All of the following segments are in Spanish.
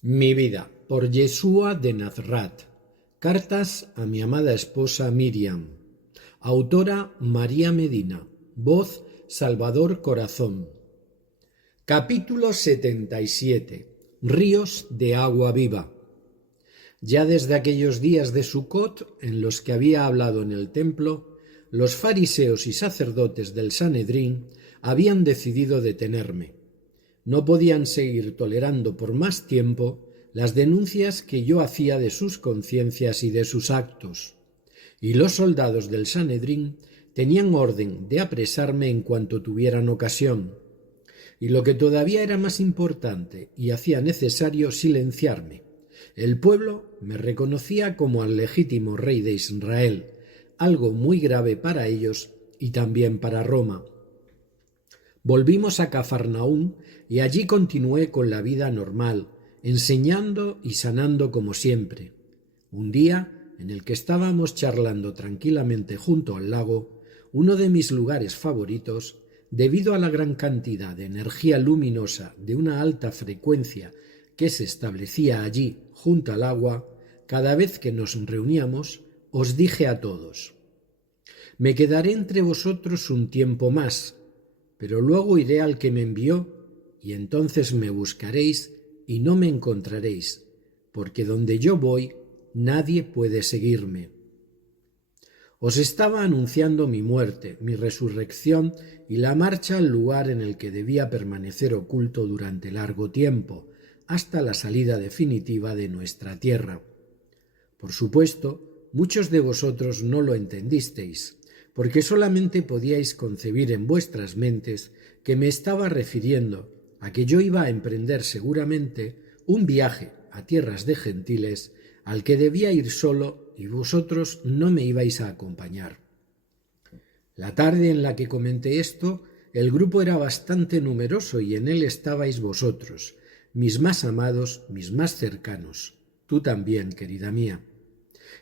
Mi vida, por Yeshua de Nazrat. Cartas a mi amada esposa Miriam. Autora María Medina. Voz Salvador Corazón. Capítulo 77. Ríos de agua viva. Ya desde aquellos días de Sucot, en los que había hablado en el templo, los fariseos y sacerdotes del Sanedrín habían decidido detenerme. No podían seguir tolerando por más tiempo las denuncias que yo hacía de sus conciencias y de sus actos, y los soldados del Sanedrín tenían orden de apresarme en cuanto tuvieran ocasión, y lo que todavía era más importante y hacía necesario silenciarme. El pueblo me reconocía como al legítimo rey de Israel, algo muy grave para ellos y también para Roma. Volvimos a Cafarnaúm y allí continué con la vida normal, enseñando y sanando como siempre. Un día, en el que estábamos charlando tranquilamente junto al lago, uno de mis lugares favoritos, debido a la gran cantidad de energía luminosa de una alta frecuencia que se establecía allí junto al agua, cada vez que nos reuníamos, os dije a todos: «Me quedaré entre vosotros un tiempo más, pero luego iré al que me envió, y entonces me buscaréis y no me encontraréis, porque donde yo voy nadie puede seguirme». Os estaba anunciando mi muerte, mi resurrección y la marcha al lugar en el que debía permanecer oculto durante largo tiempo, hasta la salida definitiva de nuestra tierra. Por supuesto, muchos de vosotros no lo entendisteis, porque solamente podíais concebir en vuestras mentes que me estaba refiriendo a que yo iba a emprender seguramente un viaje a tierras de gentiles al que debía ir solo y vosotros no me ibais a acompañar. La tarde en la que comenté esto, el grupo era bastante numeroso y en él estabais vosotros, mis más amados, mis más cercanos, tú también, querida mía.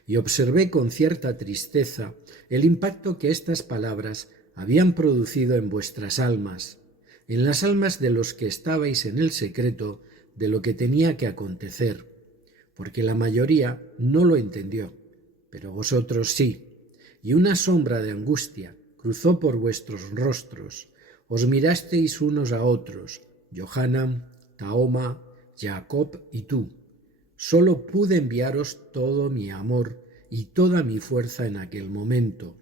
Y observé con cierta tristeza el impacto que estas palabras habían producido en vuestras almas, en las almas de los que estabais en el secreto de lo que tenía que acontecer, porque la mayoría no lo entendió, pero vosotros sí, y una sombra de angustia cruzó por vuestros rostros, os mirasteis unos a otros, Johanan, Tahoma, Jacob y tú. Solo pude enviaros todo mi amor y toda mi fuerza en aquel momento,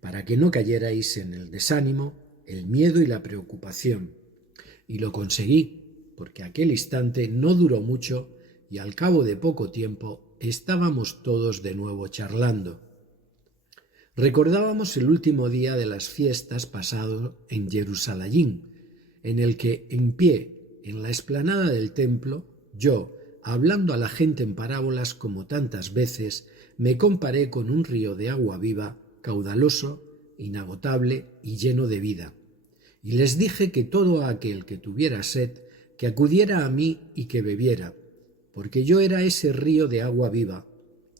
para que no cayerais en el desánimo, el miedo y la preocupación. Y lo conseguí, porque aquel instante no duró mucho y al cabo de poco tiempo estábamos todos de nuevo charlando. Recordábamos el último día de las fiestas pasado en Jerusalén, en el que, en pie, en la explanada del templo, yo, hablando a la gente en parábolas como tantas veces, me comparé con un río de agua viva, caudaloso, inagotable y lleno de vida. Y les dije que todo aquel que tuviera sed, que acudiera a mí y que bebiera, porque yo era ese río de agua viva,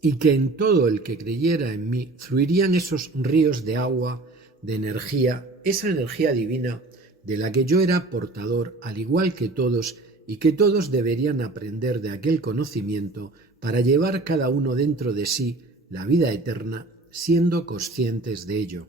y que en todo el que creyera en mí fluirían esos ríos de agua, de energía, esa energía divina de la que yo era portador, al igual que todos, y que todos deberían aprender de aquel conocimiento para llevar cada uno dentro de sí la vida eterna, siendo conscientes de ello.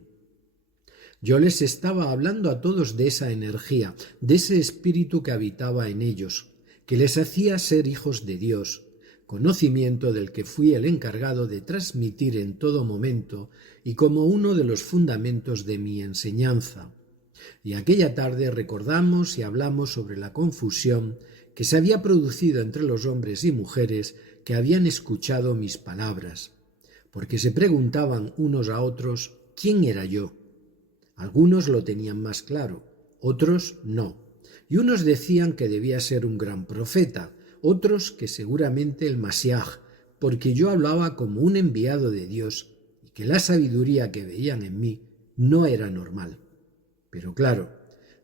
Yo les estaba hablando a todos de esa energía, de ese espíritu que habitaba en ellos, que les hacía ser hijos de Dios, conocimiento del que fui el encargado de transmitir en todo momento y como uno de los fundamentos de mi enseñanza. Y aquella tarde recordamos y hablamos sobre la confusión que se había producido entre los hombres y mujeres que habían escuchado mis palabras, porque se preguntaban unos a otros quién era yo. Algunos lo tenían más claro, otros no, y unos decían que debía ser un gran profeta, otros que seguramente el Masiaj, porque yo hablaba como un enviado de Dios y que la sabiduría que veían en mí no era normal. Pero claro,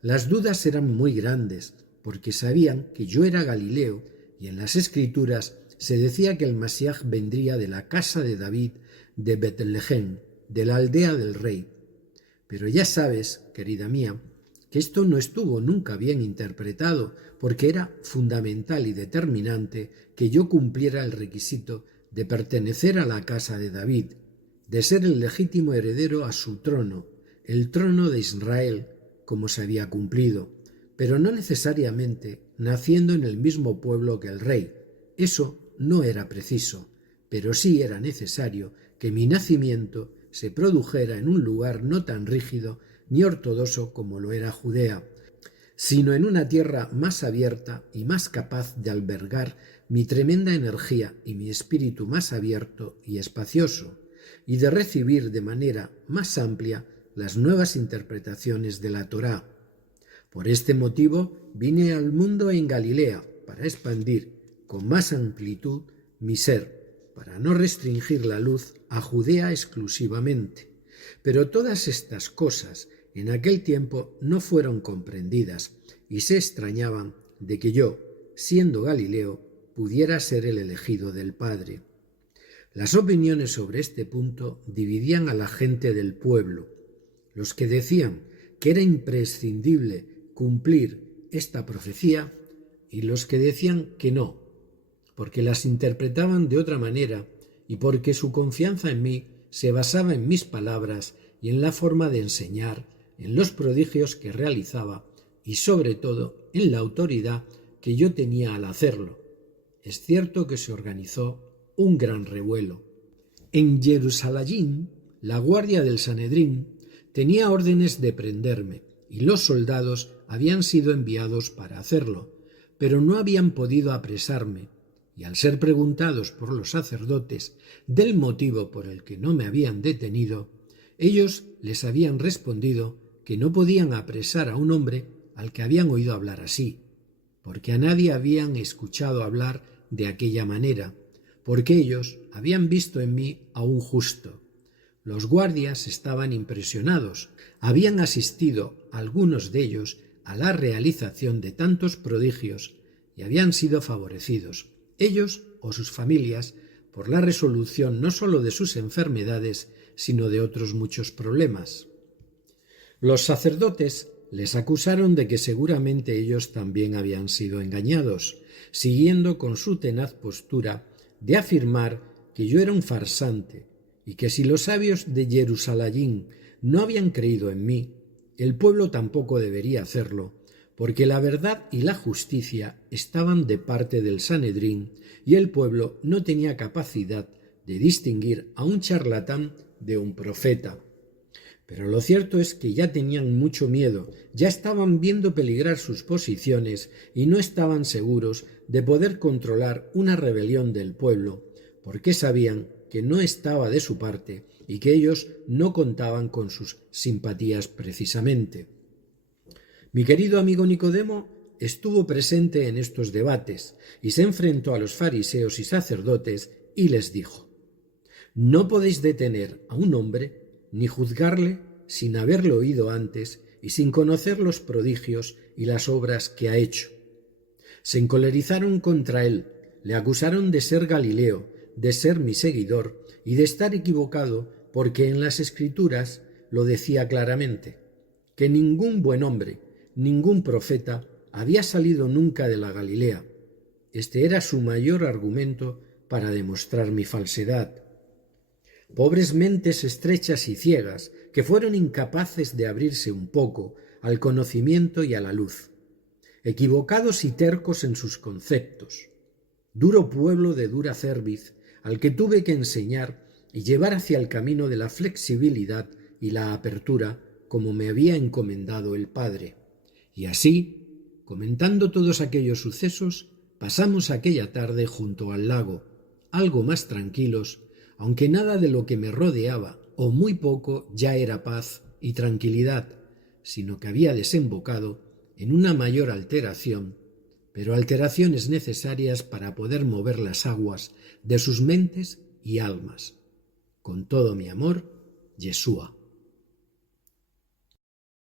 las dudas eran muy grandes, porque sabían que yo era Galileo y en las Escrituras se decía que el Masiaj vendría de la casa de David, de Betlehem, de la aldea del rey. Pero ya sabes, querida mía, que esto no estuvo nunca bien interpretado, porque era fundamental y determinante que yo cumpliera el requisito de pertenecer a la casa de David, de ser el legítimo heredero a su trono, el trono de Israel, como se había cumplido, pero no necesariamente naciendo en el mismo pueblo que el rey. Eso no era preciso, pero sí era necesario que mi nacimiento se produjera en un lugar no tan rígido ni ortodoxo como lo era Judea, sino en una tierra más abierta y más capaz de albergar mi tremenda energía y mi espíritu más abierto y espacioso, y de recibir de manera más amplia las nuevas interpretaciones de la Torá. Por este motivo vine al mundo en Galilea para expandir con más amplitud mi ser, para no restringir la luz a Judea exclusivamente. Pero todas estas cosas en aquel tiempo no fueron comprendidas y se extrañaban de que yo, siendo Galileo, pudiera ser el elegido del Padre. Las opiniones sobre este punto dividían a la gente del pueblo. Los que decían que era imprescindible cumplir esta profecía y los que decían que no, porque las interpretaban de otra manera y porque su confianza en mí se basaba en mis palabras y en la forma de enseñar, en los prodigios que realizaba y sobre todo en la autoridad que yo tenía al hacerlo. Es cierto que se organizó un gran revuelo. En Jerusalén, la guardia del Sanedrín tenía órdenes de prenderme y los soldados habían sido enviados para hacerlo, pero no habían podido apresarme, y al ser preguntados por los sacerdotes del motivo por el que no me habían detenido, ellos les habían respondido que no podían apresar a un hombre al que habían oído hablar así, porque a nadie habían escuchado hablar de aquella manera, porque ellos habían visto en mí a un justo. Los guardias estaban impresionados, habían asistido algunos de ellos a la realización de tantos prodigios y habían sido favorecidos, ellos o sus familias, por la resolución no sólo de sus enfermedades, sino de otros muchos problemas. Los sacerdotes les acusaron de que seguramente ellos también habían sido engañados, siguiendo con su tenaz postura de afirmar que yo era un farsante y que si los sabios de Jerusalén no habían creído en mí, el pueblo tampoco debería hacerlo, porque la verdad y la justicia estaban de parte del Sanedrín y el pueblo no tenía capacidad de distinguir a un charlatán de un profeta. Pero lo cierto es que ya tenían mucho miedo, ya estaban viendo peligrar sus posiciones y no estaban seguros de poder controlar una rebelión del pueblo, porque sabían que no estaba de su parte y que ellos no contaban con sus simpatías precisamente. Mi querido amigo Nicodemo estuvo presente en estos debates y se enfrentó a los fariseos y sacerdotes y les dijo: «No podéis detener a un hombre ni juzgarle sin haberlo oído antes y sin conocer los prodigios y las obras que ha hecho». Se encolerizaron contra él, le acusaron de ser Galileo, de ser mi seguidor y de estar equivocado porque en las Escrituras lo decía claramente, que ningún buen hombre, ningún profeta había salido nunca de la Galilea. Este era su mayor argumento para demostrar mi falsedad. Pobres mentes estrechas y ciegas que fueron incapaces de abrirse un poco al conocimiento y a la luz. Equivocados y tercos en sus conceptos. Duro pueblo de dura cerviz al que tuve que enseñar y llevar hacia el camino de la flexibilidad y la apertura como me había encomendado el Padre. Y así, comentando todos aquellos sucesos, pasamos aquella tarde junto al lago, algo más tranquilos, aunque nada de lo que me rodeaba, o muy poco, ya era paz y tranquilidad, sino que había desembocado en una mayor alteración, pero alteraciones necesarias para poder mover las aguas de sus mentes y almas. Con todo mi amor, Yeshua.